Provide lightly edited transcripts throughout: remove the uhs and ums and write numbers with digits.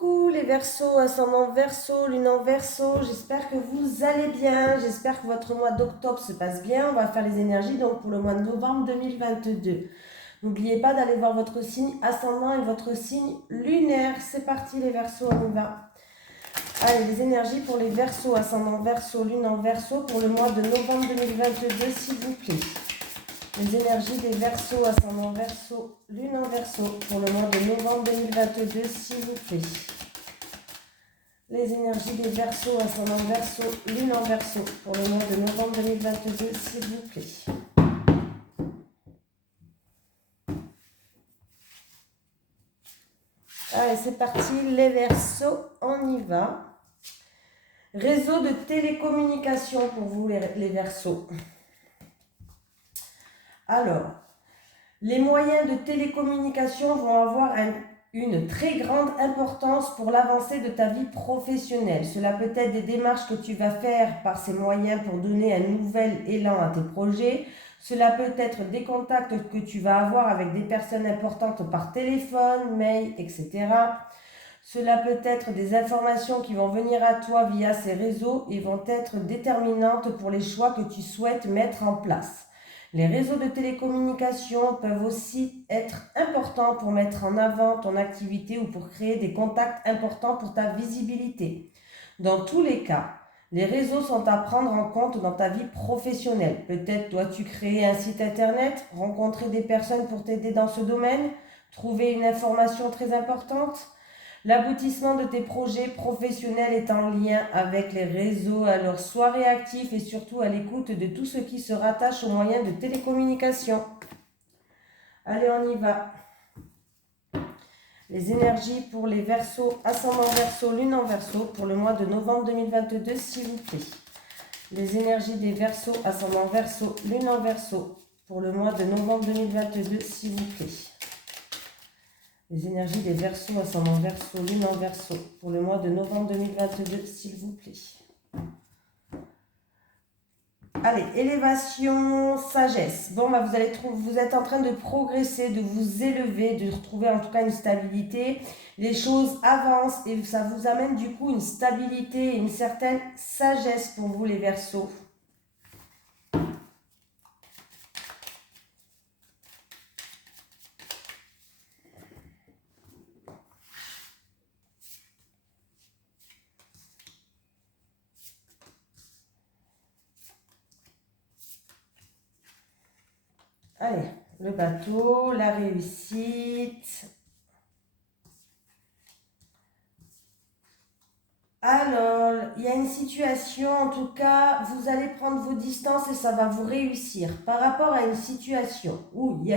Coucou les Verseaux, ascendant Verseau, lune en Verseau, j'espère que vous allez bien, j'espère que votre mois d'octobre se passe bien. On va faire les énergies donc pour le mois de novembre 2022. N'oubliez pas d'aller voir votre signe ascendant et votre signe lunaire. C'est parti les Verseaux, on y va. Allez, les énergies pour les Verseaux, ascendant Verseau, lune en Verseau pour le mois de novembre 2022, s'il vous plaît. Les énergies des Verseaux, ascendant Verseau, lune en Verseau pour le mois de novembre 2022, s'il vous plaît. Les énergies des Verseaux, ascendant Verseau, lune en Verseau pour le mois de novembre 2022, s'il vous plaît. Allez, c'est parti, les Verseaux, on y va. Réseau de télécommunication pour vous, les Verseaux. Alors, les moyens de télécommunication vont avoir une très grande importance pour l'avancée de ta vie professionnelle. Cela peut être des démarches que tu vas faire par ces moyens pour donner un nouvel élan à tes projets. Cela peut être des contacts que tu vas avoir avec des personnes importantes par téléphone, mail, etc. Cela peut être des informations qui vont venir à toi via ces réseaux et vont être déterminantes pour les choix que tu souhaites mettre en place. Les réseaux de télécommunication peuvent aussi être importants pour mettre en avant ton activité ou pour créer des contacts importants pour ta visibilité. Dans tous les cas, les réseaux sont à prendre en compte dans ta vie professionnelle. Peut-être dois-tu créer un site internet, rencontrer des personnes pour t'aider dans ce domaine, trouver une information très importante. L'aboutissement de tes projets professionnels est en lien avec les réseaux, alors sois réactif et surtout à l'écoute de tout ce qui se rattache aux moyens de télécommunication. Allez, on y va. Les énergies pour les Verseaux, ascendant Verseau, lune en Verseau pour le mois de novembre 2022, s'il vous plaît. Les énergies des Verseaux, ascendant Verseau, lune en Verseau pour le mois de novembre 2022, s'il vous plaît. Les énergies des Verseaux, ascendant Verseau, lune en Verseau pour le mois de novembre 2022, s'il vous plaît. Allez, élévation, sagesse. Bon, bah, vous êtes en train de progresser, de vous élever, de retrouver en tout cas une stabilité. Les choses avancent et ça vous amène du coup une stabilité et une certaine sagesse pour vous les Verseaux. Allez, le bateau, la réussite. Alors, il y a une situation, en tout cas, vous allez prendre vos distances et ça va vous réussir. Par rapport à une situation où il y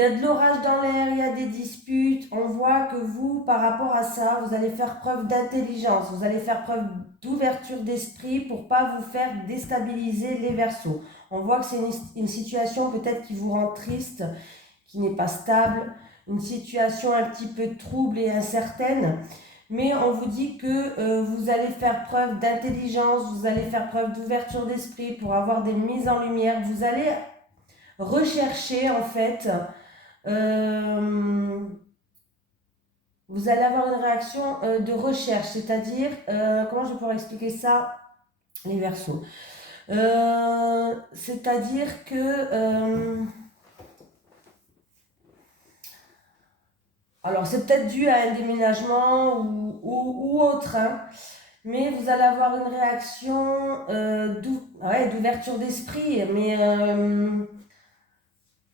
a de l'orage dans l'air, il y a des disputes, on voit que vous, par rapport à ça, vous allez faire preuve d'intelligence, vous allez faire preuve d'ouverture d'esprit pour ne pas vous faire déstabiliser les Verseaux. On voit que c'est une situation peut-être qui vous rend triste, qui n'est pas stable, une situation un petit peu trouble et incertaine. Mais on vous dit que vous allez faire preuve d'intelligence, vous allez faire preuve d'ouverture d'esprit pour avoir des mises en lumière. Vous allez rechercher en fait, vous allez avoir une réaction de recherche, c'est-à-dire, comment je pourrais expliquer ça, les Verseaux, c'est-à-dire que... alors, c'est peut-être dû à un déménagement ou autre, hein, mais vous allez avoir une réaction d'ouverture d'esprit, mais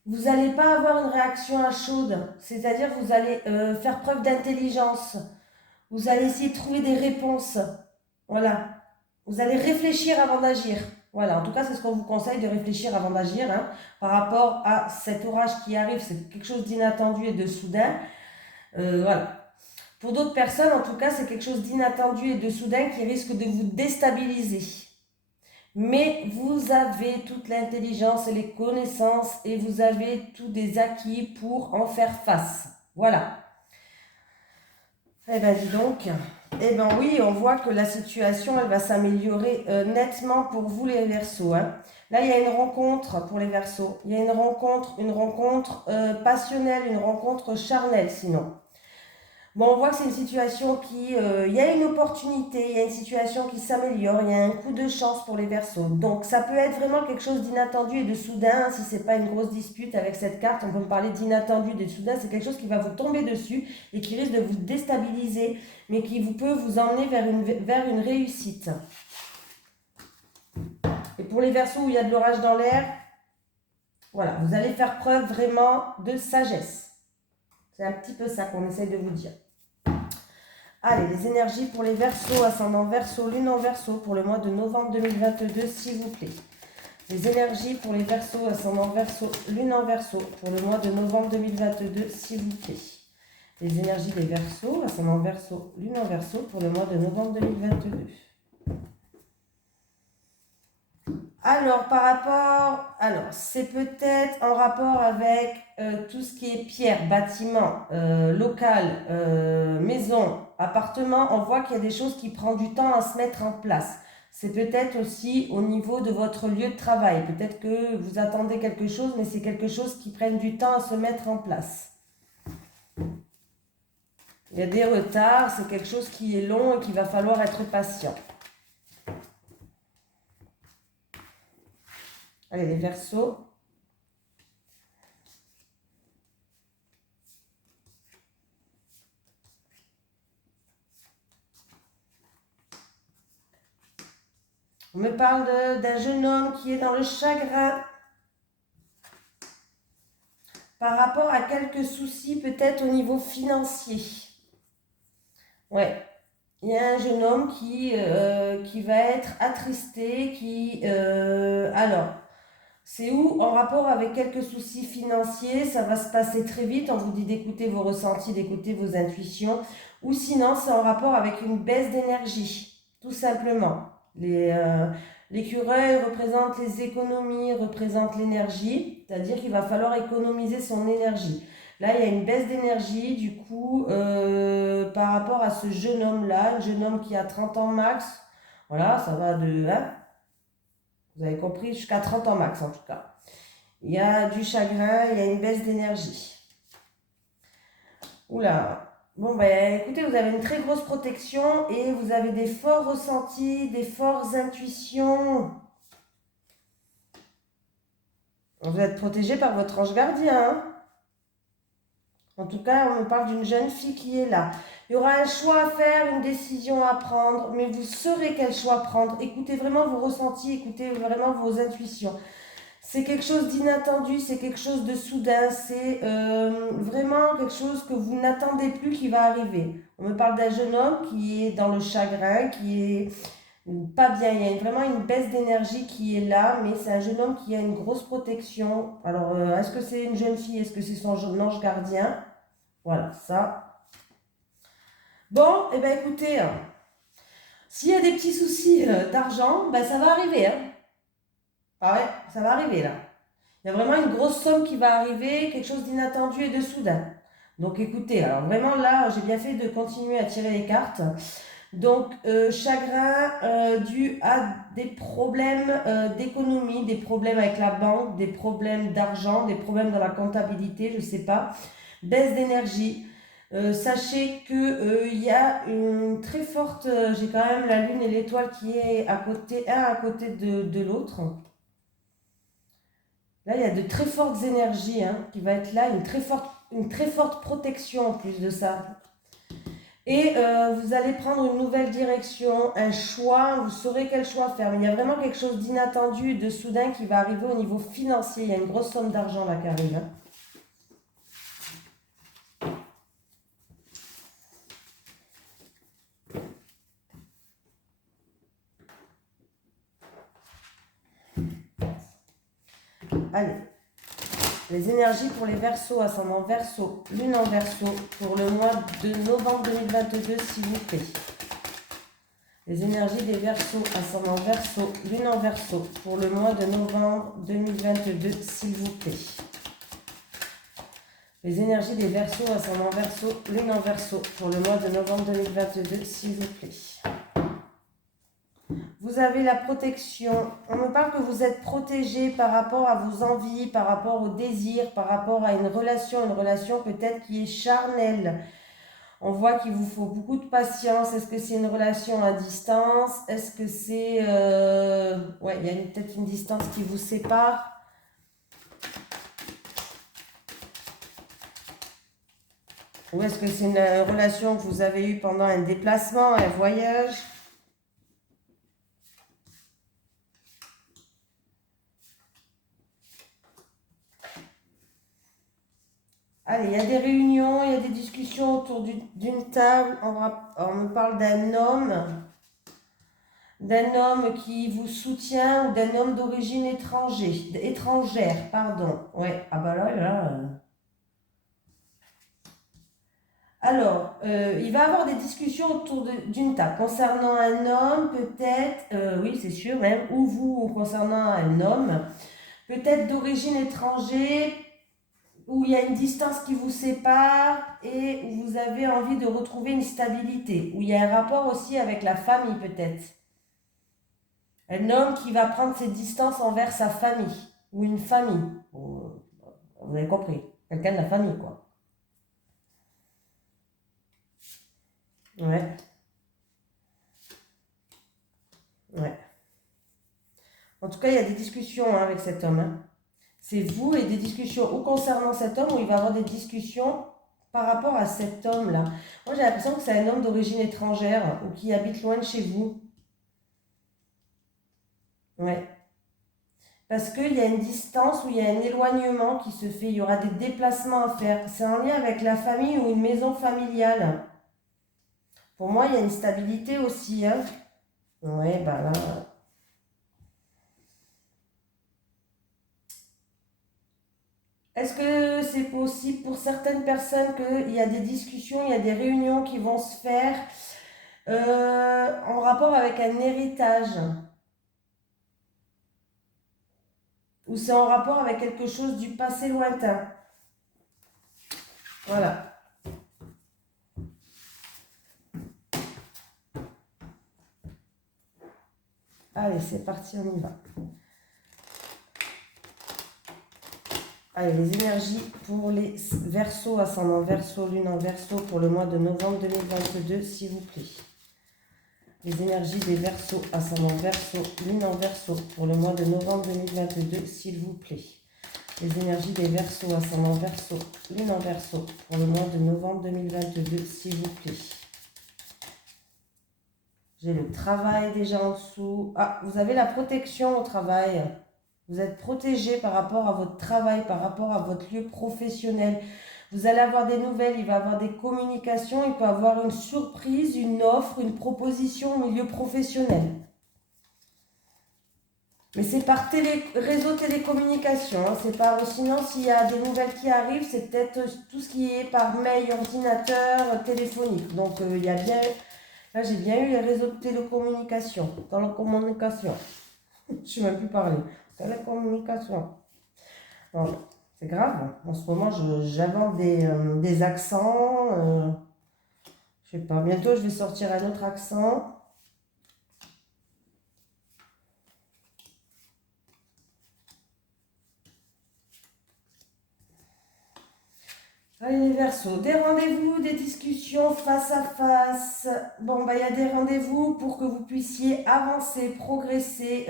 vous n'allez pas avoir une réaction à chaude, c'est-à-dire vous allez faire preuve d'intelligence, vous allez essayer de trouver des réponses, voilà, vous allez réfléchir avant d'agir. Voilà, en tout cas, c'est ce qu'on vous conseille de réfléchir avant d'agir, hein, par rapport à cet orage qui arrive, c'est quelque chose d'inattendu et de soudain. Voilà. Pour d'autres personnes, en tout cas, c'est quelque chose d'inattendu et de soudain qui risque de vous déstabiliser. Mais vous avez toute l'intelligence et les connaissances et vous avez tous des acquis pour en faire face. Voilà. Eh bien, dis donc. Eh bien oui, on voit que la situation, elle va s'améliorer nettement pour vous les Verseaux, hein. Là, il y a une rencontre pour les Verseaux. Il y a une rencontre passionnelle, une rencontre charnelle sinon. Bon, on voit que c'est une situation qui... il y a une opportunité, il y a une situation qui s'améliore, il y a un coup de chance pour les Verseaux. Donc, ça peut être vraiment quelque chose d'inattendu et de soudain, si c'est pas une grosse dispute avec cette carte. On peut me parler d'inattendu, de soudain, c'est quelque chose qui va vous tomber dessus et qui risque de vous déstabiliser, mais qui peut vous emmener vers une réussite. Et pour les Verseaux où il y a de l'orage dans l'air, voilà, vous allez faire preuve vraiment de sagesse. C'est un petit peu ça qu'on essaye de vous dire. Allez, les énergies pour les Verseaux, ascendant Verseau, lune en Verseau pour le mois de novembre 2022, s'il vous plaît. Les énergies pour les Verseaux, ascendant Verseau, lune en Verseau pour le mois de novembre 2022, s'il vous plaît. Les énergies des Verseaux, ascendant Verseau, lune en Verseau pour le mois de novembre 2022. Alors, c'est peut-être en rapport avec tout ce qui est pierre, bâtiment, local, maison, appartement. On voit qu'il y a des choses qui prennent du temps à se mettre en place. C'est peut-être aussi au niveau de votre lieu de travail. Peut-être que vous attendez quelque chose, mais c'est quelque chose qui prenne du temps à se mettre en place. Il y a des retards, c'est quelque chose qui est long et qu'il va falloir être patient. Allez, les Verseaux. On me parle d'un jeune homme qui est dans le chagrin par rapport à quelques soucis peut-être au niveau financier. Ouais, il y a un jeune homme qui va être attristé, alors, c'est où en rapport avec quelques soucis financiers, ça va se passer très vite, on vous dit d'écouter vos ressentis, d'écouter vos intuitions, ou sinon c'est en rapport avec une baisse d'énergie, tout simplement. L'écureuil représente les économies, représente l'énergie, c'est-à-dire qu'il va falloir économiser son énergie. Là, il y a une baisse d'énergie, du coup, par rapport à ce jeune homme-là, un jeune homme qui a 30 ans max. Voilà, ça va de... Hein, vous avez compris, jusqu'à 30 ans max en tout cas. Il y a du chagrin, il y a une baisse d'énergie. Oula. Bon, ben écoutez, vous avez une très grosse protection et vous avez des forts ressentis, des fortes intuitions. Vous êtes protégé par votre ange gardien, hein. En tout cas, on me parle d'une jeune fille qui est là. Il y aura un choix à faire, une décision à prendre, mais vous saurez quel choix prendre. Écoutez vraiment vos ressentis, écoutez vraiment vos intuitions. C'est quelque chose d'inattendu, c'est quelque chose de soudain, c'est vraiment quelque chose que vous n'attendez plus qui va arriver. On me parle d'un jeune homme qui est dans le chagrin, qui est pas bien. Il y a vraiment une baisse d'énergie qui est là, mais c'est un jeune homme qui a une grosse protection. Alors, est-ce que c'est une jeune fille? Est-ce que c'est son ange gardien? Voilà, ça. Bon, et bien écoutez, s'il y a des petits soucis d'argent, ben ça va arriver. Hein. Ah ouais, ça va arriver là. Il y a vraiment une grosse somme qui va arriver, quelque chose d'inattendu et de soudain. Donc écoutez, alors vraiment là, j'ai bien fait de continuer à tirer les cartes. Donc chagrin dû à des problèmes d'économie, des problèmes avec la banque, des problèmes d'argent, des problèmes dans la comptabilité, je ne sais pas. Baisse d'énergie. Sachez que il y a une très forte, j'ai quand même la lune et l'étoile qui est à côté, un à côté de l'autre. Là, il y a de très fortes énergies qui va être là, une très forte protection en plus de ça. Et vous allez prendre une nouvelle direction, un choix, vous saurez quel choix faire. Mais il y a vraiment quelque chose d'inattendu, de soudain qui va arriver au niveau financier. Il y a une grosse somme d'argent là qui arrive. Allez, les énergies pour les Verseaux, ascendant Verseau, lune en Verseau, pour le mois de novembre 2022, s'il vous plaît. Les énergies des Verseaux, ascendant Verseau, lune en Verseau, pour le mois de novembre 2022, s'il vous plaît. Les énergies des Verseaux, ascendant Verseau, lune en Verseau, pour le mois de novembre 2022, s'il vous plaît. Vous avez la protection. On me parle que vous êtes protégé par rapport à vos envies, par rapport au désir, par rapport à une relation peut-être qui est charnelle. On voit qu'il vous faut beaucoup de patience. Est-ce que c'est une relation à distance? Est-ce que c'est... ouais, il y a peut-être une distance qui vous sépare. Ou est-ce que c'est une relation que vous avez eue pendant un déplacement, un voyage? Allez, il y a des réunions, il y a des discussions autour d'une table. On me parle d'un homme qui vous soutient ou d'un homme d'origine étrangère, pardon. Ouais, ah bah là. Alors, il va avoir des discussions autour d'une table concernant un homme, peut-être, oui, c'est sûr même, ou vous concernant un homme, peut-être d'origine étrangère, où il y a une distance qui vous sépare et où vous avez envie de retrouver une stabilité, où il y a un rapport aussi avec la famille peut-être. Un homme qui va prendre ses distances envers sa famille, ou une famille. Vous avez compris, quelqu'un de la famille, quoi. Ouais, ouais. En tout cas, il y a des discussions hein, avec cet homme. Hein. C'est vous et des discussions ou concernant cet homme, ou il va y avoir des discussions par rapport à cet homme-là. Moi, j'ai l'impression que c'est un homme d'origine étrangère ou qui habite loin de chez vous. Ouais. Parce qu'il y a une distance ou il y a un éloignement qui se fait. Il y aura des déplacements à faire. C'est en lien avec la famille ou une maison familiale. Pour moi, il y a une stabilité aussi. Hein. Ouais, bah là. Est-ce que c'est possible pour certaines personnes qu'il y a des discussions, il y a des réunions qui vont se faire en rapport avec un héritage? Ou c'est en rapport avec quelque chose du passé lointain? Voilà. Allez, c'est parti, on y va. Allez, les énergies pour les Verseaux, ascendant Verseau, lune en Verseau pour le mois de novembre 2022, s'il vous plaît. Les énergies des Verseaux, ascendant Verseau, lune en Verseau pour le mois de novembre 2022, s'il vous plaît. Les énergies des Verseaux, ascendant Verseau, lune en Verseau pour le mois de novembre 2022, s'il vous plaît. J'ai le travail déjà en dessous. Ah, vous avez la protection au travail. Vous êtes protégé par rapport à votre travail, par rapport à votre lieu professionnel. Vous allez avoir des nouvelles, il va y avoir des communications, il peut y avoir une surprise, une offre, une proposition au milieu professionnel. Mais c'est par réseau télécommunication. Hein, c'est pas, sinon, s'il y a des nouvelles qui arrivent, c'est peut-être tout ce qui est par mail, ordinateur, téléphonique. Donc, il y a bien... Là, j'ai bien eu les réseaux de télécommunication, dans la communication. Je ne sais même plus parler. Télécommunication. Bon, c'est grave. En ce moment, j'invente des accents. Je sais pas. Bientôt, je vais sortir un autre accent. Allez, les Verseaux, des rendez-vous, des discussions face à face. Bon, bah, il y a des rendez-vous pour que vous puissiez avancer, progresser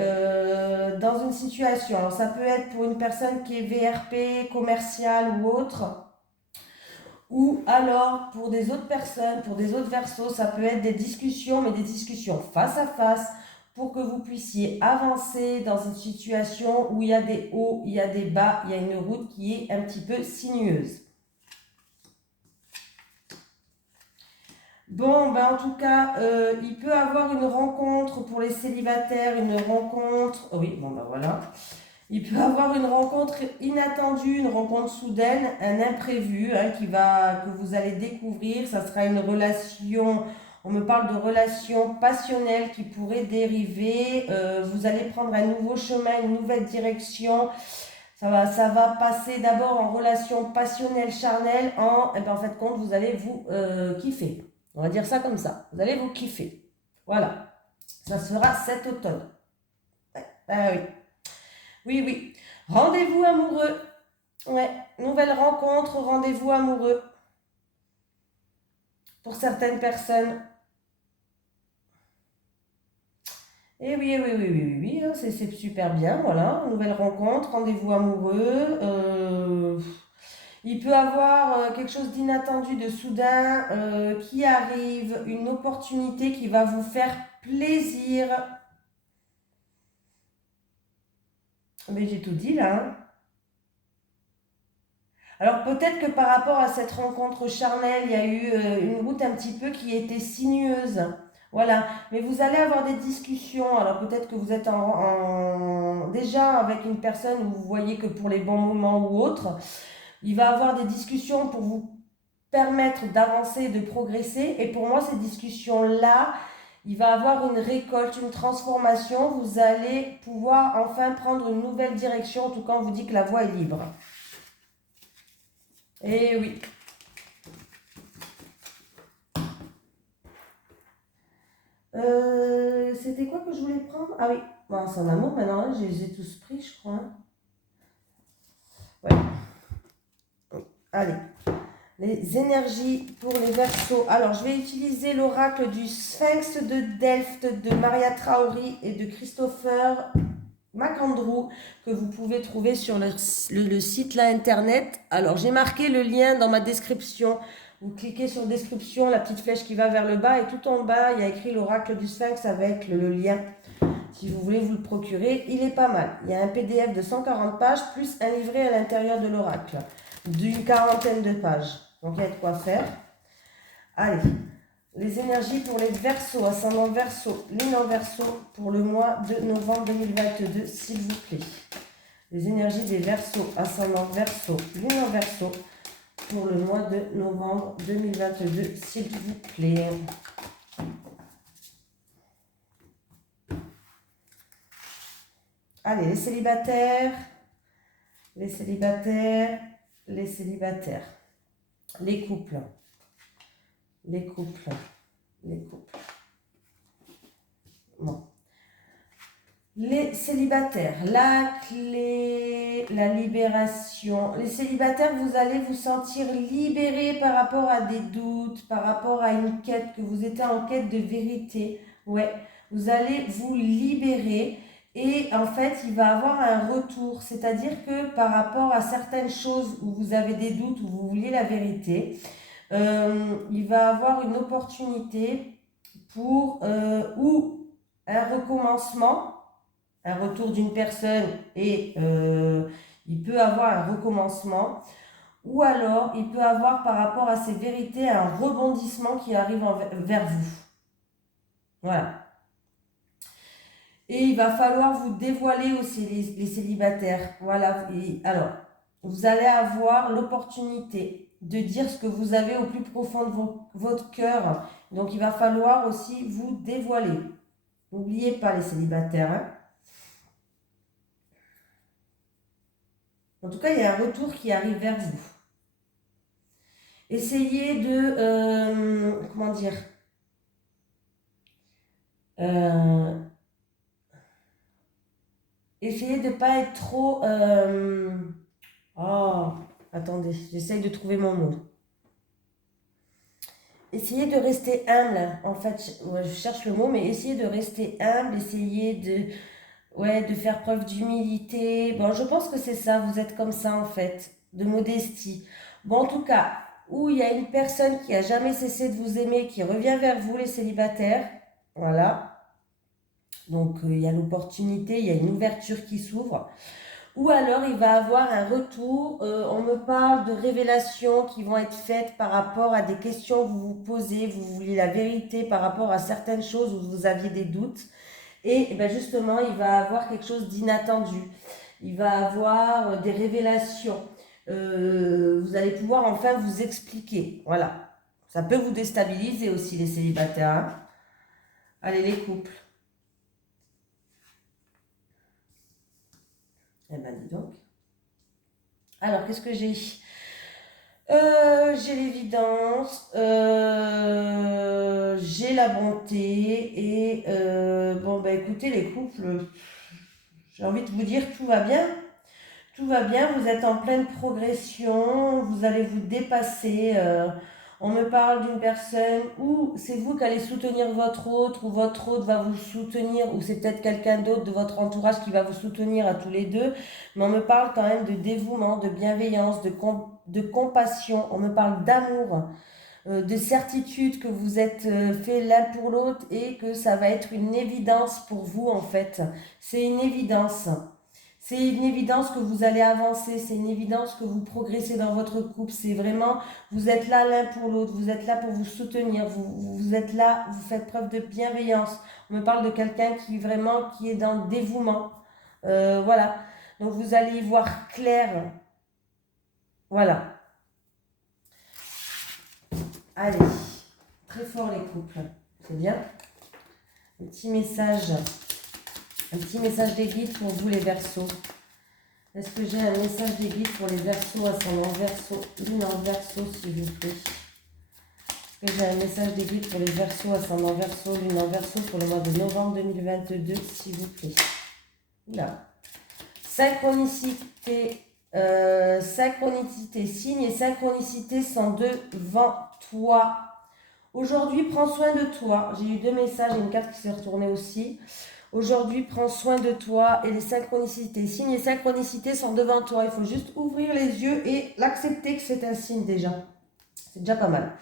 dans une situation. Alors, ça peut être pour une personne qui est VRP, commerciale ou autre. Ou alors, pour des autres personnes, pour des autres Verseaux, ça peut être des discussions, mais des discussions face à face pour que vous puissiez avancer dans une situation où il y a des hauts, il y a des bas, il y a une route qui est un petit peu sinueuse. Bon, ben en tout cas, il peut avoir une rencontre pour les célibataires, une rencontre... Oui, bon ben voilà. Il peut avoir une rencontre inattendue, une rencontre soudaine, un imprévu hein, que vous allez découvrir. Ça sera une relation, on me parle de relation passionnelle qui pourrait dériver. Vous allez prendre un nouveau chemin, une nouvelle direction. Ça va passer d'abord en relation passionnelle, charnelle, en fait, compte, vous allez vous kiffer. On va dire ça comme ça. Vous allez vous kiffer. Voilà. Ça sera cet automne. Ah oui. Oui, oui. Rendez-vous amoureux. Ouais. Nouvelle rencontre, rendez-vous amoureux. pour certaines personnes. Et oui, oui, oui, oui, oui, oui, hein, c'est super bien, voilà, nouvelle rencontre, rendez-vous amoureux. Il peut avoir quelque chose d'inattendu, de soudain qui arrive, une opportunité qui va vous faire plaisir. Mais j'ai tout dit là, hein. Alors peut-être que par rapport à cette rencontre charnelle, il y a eu une route un petit peu qui était sinueuse. Voilà, mais vous allez avoir des discussions. Alors peut-être que vous êtes déjà avec une personne où vous voyez que pour les bons moments ou autres, il va avoir des discussions pour vous permettre d'avancer, de progresser. Et pour moi, ces discussions-là, il va avoir une récolte, une transformation. Vous allez pouvoir enfin prendre une nouvelle direction, en tout cas on vous dit que la voie est libre. Eh oui. C'était quoi que je voulais prendre? Ah oui, bon, c'est un amour maintenant, hein, je les ai tous pris, je crois, hein. Ouais. Allez, les énergies pour les Verseaux. Alors, je vais utiliser l'oracle du Sphinx de Delft de Maria Traori et de Christopher McAndrew que vous pouvez trouver sur le site là internet. Alors, j'ai marqué le lien dans ma description. Vous cliquez sur description, la petite flèche qui va vers le bas et tout en bas, il y a écrit l'oracle du Sphinx avec le lien. Si vous voulez vous le procurer, il est pas mal. Il y a un PDF de 140 pages plus un livret à l'intérieur de l'oracle d'une quarantaine de pages. Donc il y a de quoi faire. Allez, les énergies pour les Verseaux, ascendant Verseau, lune en Verseau pour le mois de novembre 2022, s'il vous plaît. Les énergies des Verseaux, ascendant Verseau, lune en Verseau pour le mois de novembre 2022, s'il vous plaît. Allez, les célibataires, les célibataires, les célibataires, les couples, les couples, les couples. Bon. Les célibataires, la clé, la libération. Les célibataires, vous allez vous sentir libérés par rapport à des doutes, par rapport à une quête, que vous êtes en quête de vérité. Ouais, vous allez vous libérer et en fait, il va avoir un retour. C'est-à-dire que par rapport à certaines choses où vous avez des doutes, où vous vouliez la vérité, il va avoir une opportunité pour ou un recommencement, un retour d'une personne et il peut avoir un recommencement, ou alors il peut avoir par rapport à ses vérités un rebondissement qui arrive vers vous. Voilà. Et il va falloir vous dévoiler aussi les célibataires. Voilà. Et alors, vous allez avoir l'opportunité de dire ce que vous avez au plus profond de votre cœur. Donc il va falloir aussi vous dévoiler. N'oubliez pas les célibataires, hein. En tout cas, il y a un retour qui arrive vers vous. Essayez de, comment dire, essayez de ne pas être trop, oh, attendez, j'essaye de trouver mon mot. Essayez de rester humble, en fait, je cherche le mot, mais essayez de rester humble, essayez de faire preuve d'humilité. Bon, je pense que c'est ça, vous êtes comme ça en fait, de modestie. Bon, en tout cas, où il y a une personne qui a jamais cessé de vous aimer, qui revient vers vous, les célibataires, voilà. Donc, il y a l'opportunité, il y a une ouverture qui s'ouvre. Ou alors, il va avoir un retour. On me parle de révélations qui vont être faites par rapport à des questions que vous vous posez. Vous voulez la vérité par rapport à certaines choses où vous aviez des doutes. Et ben justement, il va avoir quelque chose d'inattendu. Il va avoir des révélations. Vous allez pouvoir enfin vous expliquer. Voilà. Ça peut vous déstabiliser aussi, les célibataires, hein. Allez, les couples. Eh ben, dis donc. Alors, qu'est-ce que j'ai? J'ai l'évidence, j'ai la bonté et bon bah écoutez les couples, j'ai envie de vous dire tout va bien, vous êtes en pleine progression, vous allez vous dépasser, On me parle d'une personne où c'est vous qui allez soutenir votre autre, ou votre autre va vous soutenir, ou c'est peut-être quelqu'un d'autre de votre entourage qui va vous soutenir à tous les deux. Mais on me parle quand même de dévouement, de bienveillance, de compassion. On me parle d'amour, de certitude que vous êtes fait l'un pour l'autre et que ça va être une évidence pour vous en fait. C'est une évidence. C'est une évidence que vous allez avancer, c'est une évidence que vous progressez dans votre couple. C'est vraiment, vous êtes là l'un pour l'autre, vous êtes là pour vous soutenir, vous êtes là, vous faites preuve de bienveillance. On me parle de quelqu'un qui vraiment, qui est dans le dévouement. Voilà. Donc vous allez y voir clair. Voilà. Allez, très fort les couples. C'est bien. Un petit message des guides pour vous les Verseaux. Est-ce que j'ai un message des guides pour les Verseaux, ascendant Verseau, lune en Verseau, s'il vous plaît? Est-ce que j'ai un message des guides pour les Verseaux, ascendant Verseau, lune en Verseau pour le mois de novembre 2022, s'il vous plaît? Là. Synchronicité, synchronicité, signe et synchronicité sont devant toi. Aujourd'hui, prends soin de toi. J'ai eu 2 messages et une carte qui s'est retournée aussi. Aujourd'hui, prends soin de toi et les synchronicités. Signes et synchronicités sont devant toi. Il faut juste ouvrir les yeux et l'accepter que c'est un signe déjà. C'est déjà pas mal.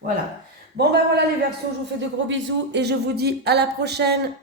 Voilà. Bon ben voilà les Verseaux, je vous fais de gros bisous et je vous dis à la prochaine.